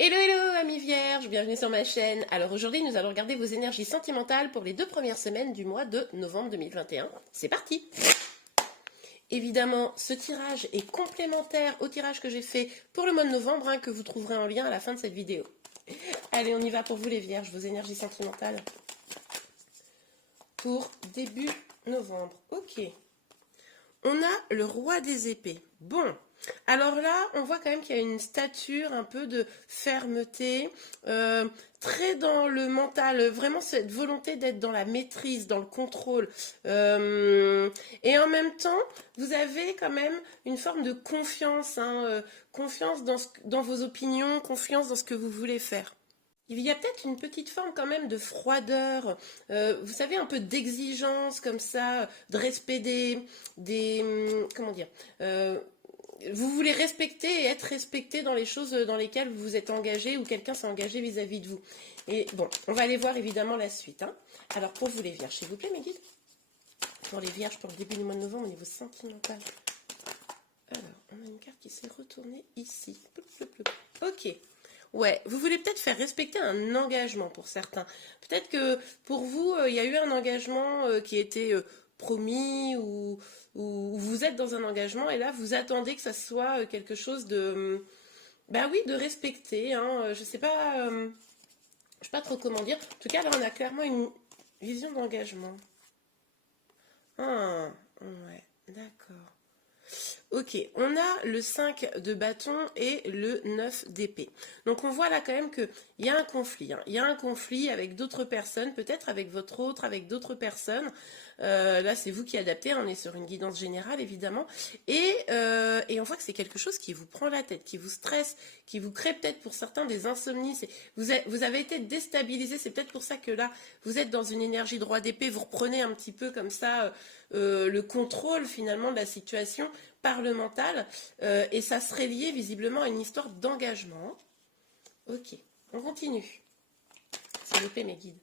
Hello hello amis vierges, bienvenue sur ma chaîne. Alors aujourd'hui nous allons regarder vos énergies sentimentales pour les 2 premières semaines du mois de novembre 2021. C'est parti. Évidemment ce tirage est complémentaire au tirage que j'ai fait pour le mois de novembre, que vous trouverez en lien à la fin de cette vidéo. Allez, on y va pour vous les vierges, vos énergies sentimentales pour début novembre. Ok. On a le roi des épées. Bon, alors là, on voit quand même qu'il y a une stature un peu de fermeté, très dans le mental, vraiment cette volonté d'être dans la maîtrise, dans le contrôle. Et en même temps, vous avez quand même une forme de confiance, confiance dans vos opinions, confiance dans ce que vous voulez faire. Il y a peut-être une petite forme quand même de froideur, vous savez, un peu d'exigence comme ça, de respect comment dire, vous voulez respecter et être respecté dans les choses dans lesquelles vous vous êtes engagé ou quelqu'un s'est engagé vis-à-vis de vous. Et bon, on va aller voir évidemment la suite. Alors pour vous les vierges, s'il vous plaît mes guides, pour les vierges pour le début du mois de novembre au niveau sentimental. Alors, on a une carte qui s'est retournée ici. Ok. Ouais, vous voulez peut-être faire respecter un engagement pour certains. Peut-être que pour vous, il y a eu un engagement qui était promis ou vous êtes dans un engagement et là, vous attendez que ça soit quelque chose de, bah oui, de respecter. Je sais pas, je sais pas trop comment dire. En tout cas, là, on a clairement une vision d'engagement. Ah, ouais, d'accord. Ok, on a le 5 de bâton et le 9 d'épée. Donc on voit là quand même qu'il y a un conflit. Il y a un conflit avec d'autres personnes, peut-être avec votre autre, avec d'autres personnes. Là c'est vous qui adaptez, on est sur une guidance générale évidemment. Et on voit que c'est quelque chose qui vous prend la tête, qui vous stresse, qui vous crée peut-être pour certains des insomnies. Vous avez été déstabilisé, c'est peut-être pour ça que là vous êtes dans une énergie droit d'épée, vous reprenez un petit peu comme ça le contrôle finalement de la situation par le mental, et ça serait lié visiblement à une histoire d'engagement. Ok, on continue. S'il vous plaît mes guides.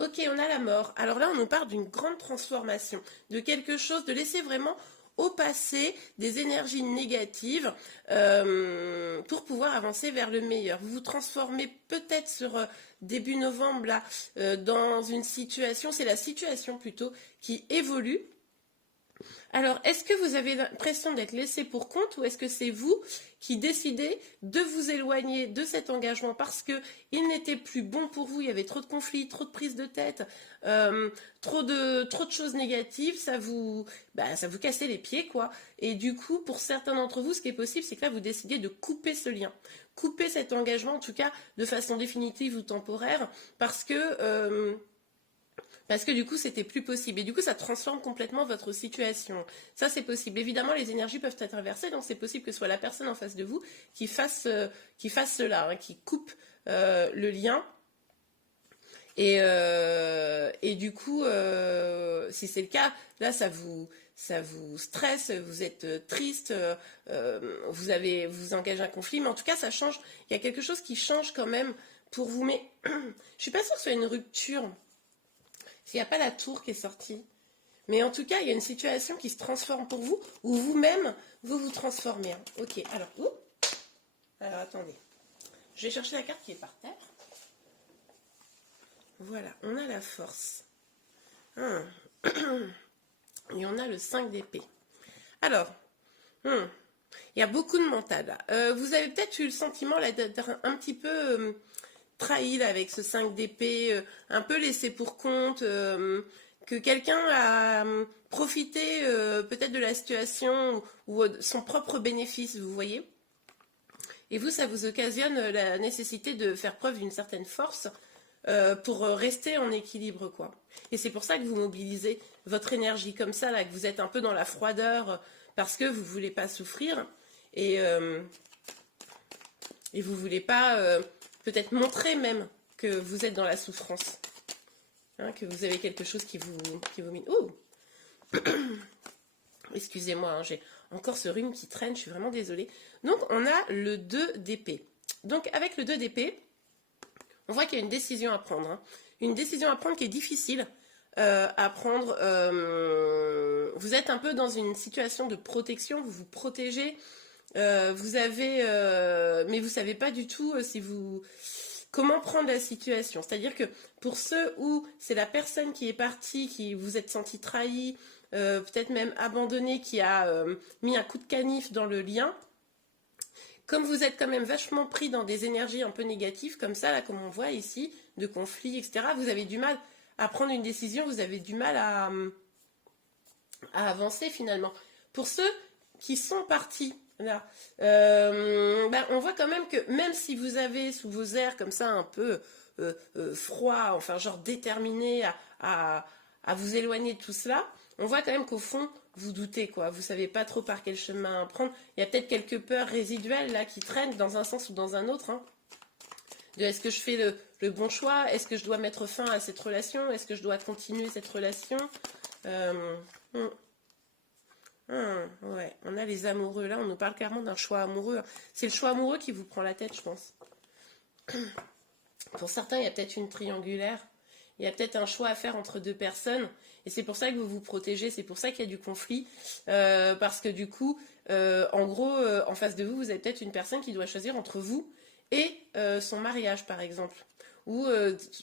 Ok, on a la mort. Alors là, on nous parle d'une grande transformation, de quelque chose, de laisser vraiment au passé des énergies négatives pour pouvoir avancer vers le meilleur. Vous vous transformez peut-être sur début novembre là dans une situation, c'est la situation plutôt qui évolue. Alors, est-ce que vous avez l'impression d'être laissé pour compte ou est-ce que c'est vous qui décidez de vous éloigner de cet engagement parce qu'il n'était plus bon pour vous, il y avait trop de conflits, trop de prises de tête, trop de choses négatives, ça vous cassait les pieds, quoi. Et du coup, pour certains d'entre vous, ce qui est possible, c'est que là, vous décidez de couper ce lien, couper cet engagement, en tout cas de façon définitive ou temporaire, parce que du coup, c'était plus possible. Et du coup, ça transforme complètement votre situation. Ça, c'est possible. Évidemment, les énergies peuvent être inversées, donc c'est possible que ce soit la personne en face de vous qui fasse cela, qui coupe le lien. Et du coup, si c'est le cas, là, ça vous stresse, vous êtes triste, vous engagez un conflit, mais en tout cas, ça change. Il y a quelque chose qui change quand même pour vous. Mais je suis pas sûre que ce soit une rupture. S'il n'y a pas la tour qui est sortie. Mais en tout cas, il y a une situation qui se transforme pour vous, où vous-même, vous vous transformez. Ok, alors attendez. Je vais chercher la carte qui est par terre. Voilà, on a la force. Et on a le 5 d'épée. Alors, il y a beaucoup de mental là. Vous avez peut-être eu le sentiment là, d'être un petit peu trahi là, avec ce 5 d'épée, un peu laissé pour compte, que quelqu'un a profité peut-être de la situation ou de son propre bénéfice, vous voyez. Et vous, ça vous occasionne la nécessité de faire preuve d'une certaine force pour rester en équilibre, quoi. Et c'est pour ça que vous mobilisez votre énergie comme ça, là, que vous êtes un peu dans la froideur, parce que vous ne voulez pas souffrir, et vous ne voulez pas peut-être montrer même que vous êtes dans la souffrance, que vous avez quelque chose qui vous mine. Oh, excusez-moi, j'ai encore ce rhume qui traîne, je suis vraiment désolée. Donc on a le 2 d'épée. Donc avec le 2 d'épée, on voit qu'il y a une décision à prendre. Une décision à prendre qui est difficile à prendre. Vous êtes un peu dans une situation de protection, vous vous protégez. vous avez, mais vous savez pas du tout si vous comment prendre la situation. C'est-à-dire que pour ceux où c'est la personne qui est partie, qui vous êtes senti trahi, peut-être même abandonné, qui a mis un coup de canif dans le lien, comme vous êtes quand même vachement pris dans des énergies un peu négatives, comme ça, là, comme on voit ici, de conflits, etc., vous avez du mal à prendre une décision, vous avez du mal à avancer finalement. Pour ceux qui sont partis, là, on voit quand même que même si vous avez sous vos airs comme ça un peu froid, enfin genre déterminé à vous éloigner de tout cela, on voit quand même qu'au fond, vous doutez, quoi. Vous savez pas trop par quel chemin prendre. Il y a peut-être quelques peurs résiduelles là qui traînent dans un sens ou dans un autre. Hein. De est-ce que je fais le bon choix? Est-ce que je dois mettre fin à cette relation? Est-ce que je dois continuer cette relation? Ouais, on a les amoureux. Là, on nous parle clairement d'un choix amoureux. C'est le choix amoureux qui vous prend la tête, je pense. Pour certains, il y a peut-être une triangulaire. Il y a peut-être un choix à faire entre deux personnes. Et c'est pour ça que vous vous protégez. C'est pour ça qu'il y a du conflit. Parce que du coup, en gros, en face de vous, vous avez peut-être une personne qui doit choisir entre vous et son mariage, par exemple. Ou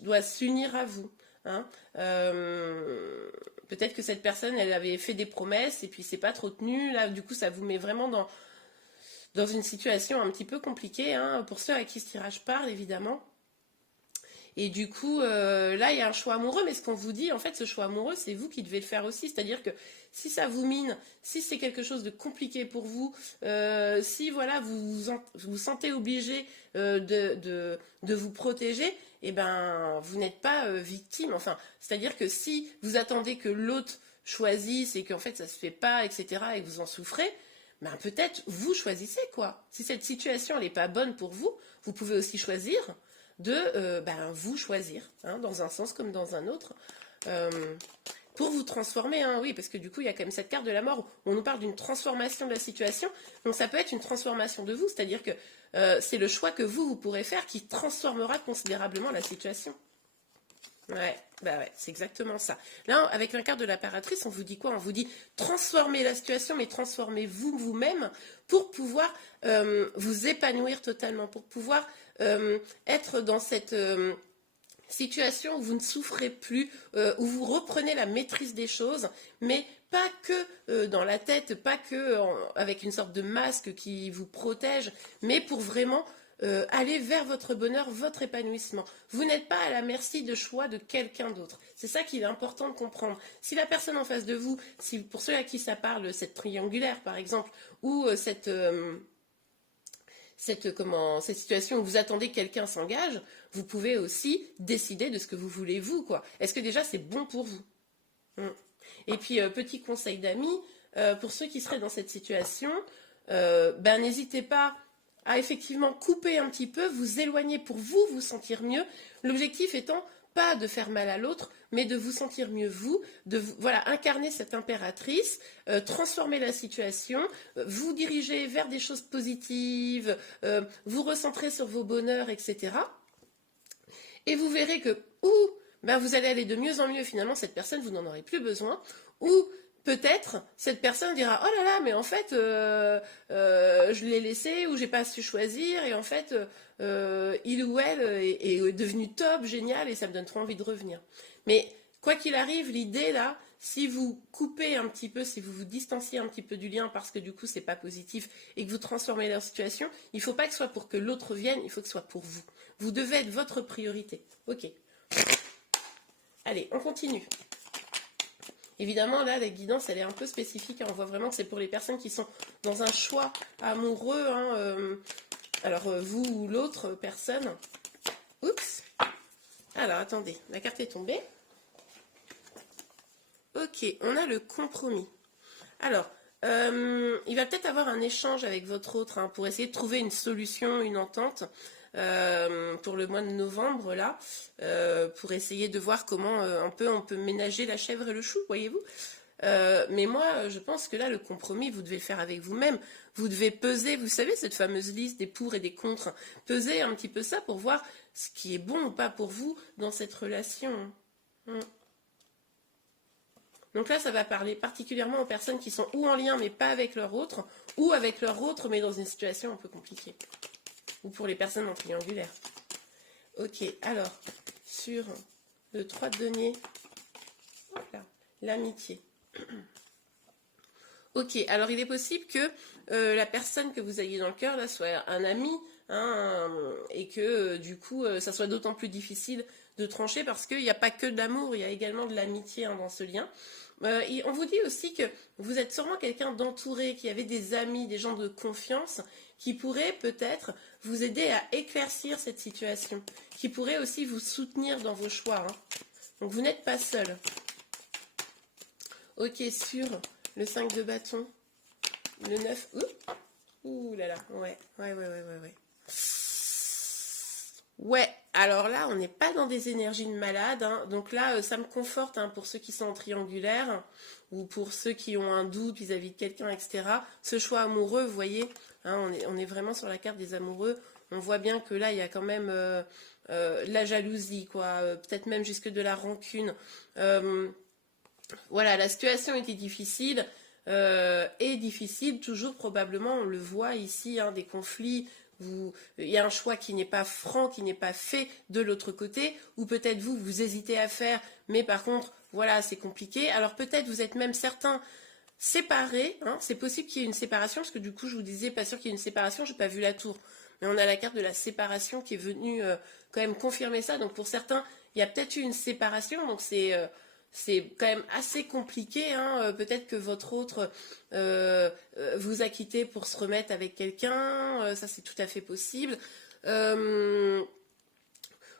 doit s'unir à vous. Hein. Peut-être que cette personne, elle avait fait des promesses et puis c'est pas trop tenu. Là, du coup, ça vous met vraiment dans une situation un petit peu compliquée. Hein, pour ceux à qui ce tirage parle, évidemment. Et du coup, là, il y a un choix amoureux, mais ce qu'on vous dit, en fait, ce choix amoureux, c'est vous qui devez le faire aussi. C'est-à-dire que si ça vous mine, si c'est quelque chose de compliqué pour vous, si voilà, vous sentez obligé de vous protéger, eh ben, vous n'êtes pas victime. Enfin, c'est-à-dire que si vous attendez que l'autre choisisse et qu'en fait ça se fait pas, etc., et que vous en souffrez, ben peut-être vous choisissez quoi. Si cette situation n'est pas bonne pour vous, vous pouvez aussi choisir de vous choisir, hein, dans un sens comme dans un autre, pour vous transformer, hein, oui, parce que du coup, il y a quand même cette carte de la mort où on nous parle d'une transformation de la situation, donc ça peut être une transformation de vous, c'est-à-dire que c'est le choix que vous pourrez faire qui transformera considérablement la situation. Ouais, c'est exactement ça. Là, avec la carte de l'impératrice, on vous dit quoi? On vous dit transformez la situation, mais transformez-vous vous-même pour pouvoir vous épanouir totalement, pour pouvoir être dans cette situation où vous ne souffrez plus, où vous reprenez la maîtrise des choses, mais pas que dans la tête, pas que avec une sorte de masque qui vous protège, mais pour vraiment aller vers votre bonheur, votre épanouissement. Vous n'êtes pas à la merci de choix de quelqu'un d'autre. C'est ça qu'il est important de comprendre. Si la personne en face de vous, si pour ceux à qui ça parle, cette triangulaire par exemple, ou cette situation où vous attendez que quelqu'un s'engage, vous pouvez aussi décider de ce que vous voulez vous, quoi. Est-ce que déjà c'est bon pour vous? Et puis, petit conseil d'amis, pour ceux qui seraient dans cette situation, n'hésitez pas à effectivement couper un petit peu, vous éloigner pour vous sentir mieux. L'objectif étant pas de faire mal à l'autre, mais de vous sentir mieux vous, voilà, incarner cette impératrice, transformer la situation, vous diriger vers des choses positives, vous recentrer sur vos bonheurs, etc. Et vous verrez que vous allez aller de mieux en mieux, finalement, cette personne, vous n'en aurez plus besoin, ou peut-être cette personne dira oh là là mais en fait je l'ai laissé ou j'ai pas su choisir et en fait il ou elle est devenu top, génial et ça me donne trop envie de revenir. Mais quoi qu'il arrive, l'idée là, si vous coupez un petit peu, si vous vous distanciez un petit peu du lien parce que du coup c'est pas positif et que vous transformez leur situation, il faut pas que ce soit pour que l'autre vienne, il faut que ce soit pour vous. Vous devez être votre priorité. Ok. Allez, on continue. Évidemment, là, la guidance, elle est un peu spécifique. On voit vraiment que c'est pour les personnes qui sont dans un choix amoureux. Hein, alors, vous ou l'autre personne. Oups. Alors, attendez. La carte est tombée. Ok, on a le compromis. Alors, il va peut-être avoir un échange avec votre autre hein, pour essayer de trouver une solution, une entente. Pour le mois de novembre là, pour essayer de voir comment on peut ménager la chèvre et le chou, voyez-vous. Mais moi, je pense que là, le compromis, vous devez le faire avec vous-même. Vous devez peser, vous savez, cette fameuse liste des pour et des contre. Peser un petit peu ça pour voir ce qui est bon ou pas pour vous dans cette relation. Donc là, ça va parler particulièrement aux personnes qui sont ou en lien mais pas avec leur autre, ou avec leur autre mais dans une situation un peu compliquée. Ou pour les personnes en triangulaire. Ok, alors, sur le 3 de denier, l'amitié. Ok, alors il est possible que la personne que vous ayez dans le cœur là soit un ami, hein, et que du coup ça soit d'autant plus difficile de trancher parce qu'il n'y a pas que de l'amour, il y a également de l'amitié, hein, dans ce lien. Et on vous dit aussi que vous êtes sûrement quelqu'un d'entouré, qui avait des amis, des gens de confiance, qui pourraient peut-être vous aider à éclaircir cette situation, qui pourraient aussi vous soutenir dans vos choix, hein. Donc vous n'êtes pas seul. Ok, sur le 5 de bâton, le 9, ouh là là, ouais. Ouais, alors là, on n'est pas dans des énergies de malade, hein. Donc là, ça me conforte, hein, pour ceux qui sont en triangulaire, ou pour ceux qui ont un doute vis-à-vis de quelqu'un, etc. Ce choix amoureux, vous voyez, hein, on est vraiment sur la carte des amoureux. On voit bien que là, il y a quand même la jalousie, quoi, peut-être même jusque de la rancune. Voilà, la situation était difficile, et difficile, toujours probablement, on le voit ici, hein, des conflits, il y a un choix qui n'est pas franc, qui n'est pas fait de l'autre côté, ou peut-être vous hésitez à faire, mais par contre, voilà, c'est compliqué. Alors peut-être vous êtes même certains séparés, hein, c'est possible qu'il y ait une séparation, parce que du coup, je vous disais, pas sûr qu'il y ait une séparation, j'ai pas vu la tour, mais on a la carte de la séparation qui est venue quand même confirmer ça, donc pour certains, il y a peut-être eu une séparation, donc c'est quand même assez compliqué, hein. Peut-être que votre autre vous a quitté pour se remettre avec quelqu'un, ça c'est tout à fait possible,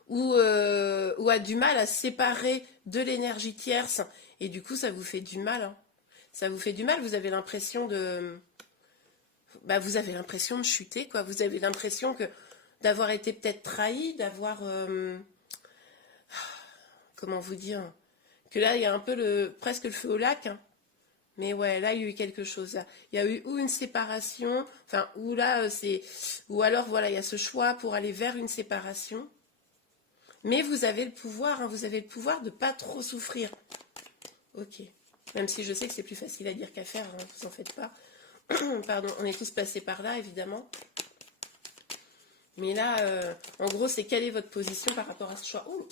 ou a du mal à se séparer de l'énergie tierce, et du coup ça vous fait du mal, hein. Ça vous fait du mal, vous avez l'impression de... vous avez l'impression de chuter, quoi. Vous avez l'impression d'avoir été peut-être trahi, d'avoir... comment vous dire, que là, il y a un peu presque le feu au lac, hein. Mais ouais, là, il y a eu quelque chose. Là. Il y a eu ou une séparation, enfin, ou là, ou alors, voilà, il y a ce choix pour aller vers une séparation. Mais vous avez le pouvoir, hein, vous avez le pouvoir de ne pas trop souffrir. Ok. Même si je sais que c'est plus facile à dire qu'à faire, hein, vous en faites pas. Pardon, on est tous passés par là, évidemment. Mais là, en gros, c'est quelle est votre position par rapport à ce choix. Ouh.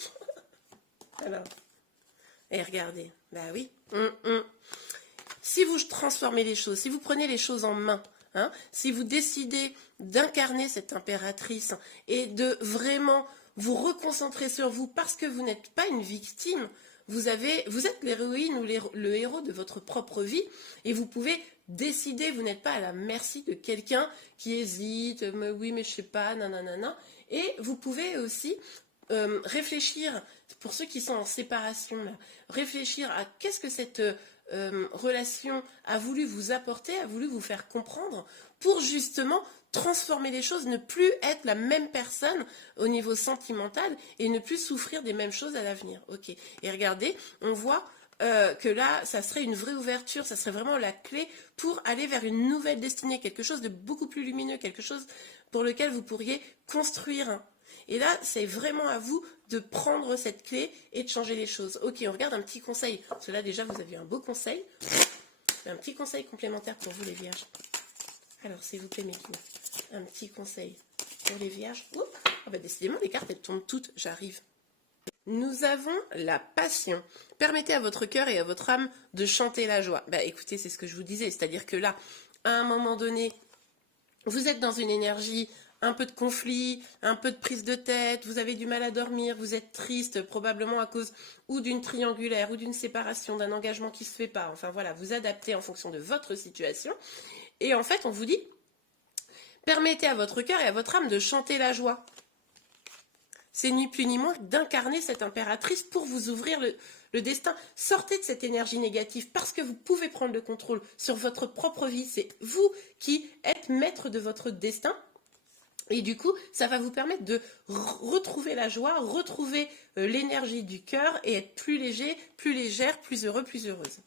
Alors. Et regardez, bah oui. Si vous transformez les choses, si vous prenez les choses en main, hein, si vous décidez d'incarner cette impératrice et de vraiment vous reconcentrer sur vous parce que vous n'êtes pas une victime, vous êtes l'héroïne ou le héros de votre propre vie et vous pouvez décider, vous n'êtes pas à la merci de quelqu'un qui hésite, mais oui mais je sais pas, nanana, et vous pouvez aussi réfléchir, pour ceux qui sont en séparation, là, réfléchir à qu'est-ce que cette relation a voulu vous apporter, a voulu vous faire comprendre, pour justement transformer les choses, ne plus être la même personne au niveau sentimental et ne plus souffrir des mêmes choses à l'avenir. Ok. Et regardez, on voit que là, ça serait une vraie ouverture, ça serait vraiment la clé pour aller vers une nouvelle destinée, quelque chose de beaucoup plus lumineux, quelque chose pour lequel vous pourriez construire. Et là, c'est vraiment à vous de prendre cette clé et de changer les choses. Ok, on regarde un petit conseil. Parce que là, déjà, vous avez un beau conseil. Un petit conseil complémentaire pour vous, les vierges. Alors, s'il vous plaît, mes filles, un petit conseil pour les vierges. Décidément, les cartes, elles tombent toutes. J'arrive. Nous avons la passion. Permettez à votre cœur et à votre âme de chanter la joie. Écoutez, c'est ce que je vous disais. C'est-à-dire que là, à un moment donné, vous êtes dans une énergie... un peu de conflit, un peu de prise de tête, vous avez du mal à dormir, vous êtes triste, probablement à cause ou d'une triangulaire, ou d'une séparation, d'un engagement qui ne se fait pas. Enfin voilà, vous adaptez en fonction de votre situation. Et en fait, on vous dit, permettez à votre cœur et à votre âme de chanter la joie. C'est ni plus ni moins d'incarner cette impératrice pour vous ouvrir le destin. Sortez de cette énergie négative parce que vous pouvez prendre le contrôle sur votre propre vie. C'est vous qui êtes maître de votre destin. Et du coup, ça va vous permettre de retrouver la joie, retrouver l'énergie du cœur et être plus léger, plus légère, plus heureux, plus heureuse.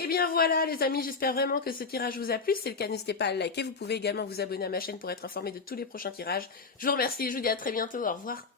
Et bien voilà les amis, j'espère vraiment que ce tirage vous a plu. Si c'est le cas, n'hésitez pas à le liker. Vous pouvez également vous abonner à ma chaîne pour être informé de tous les prochains tirages. Je vous remercie, je vous dis à très bientôt. Au revoir.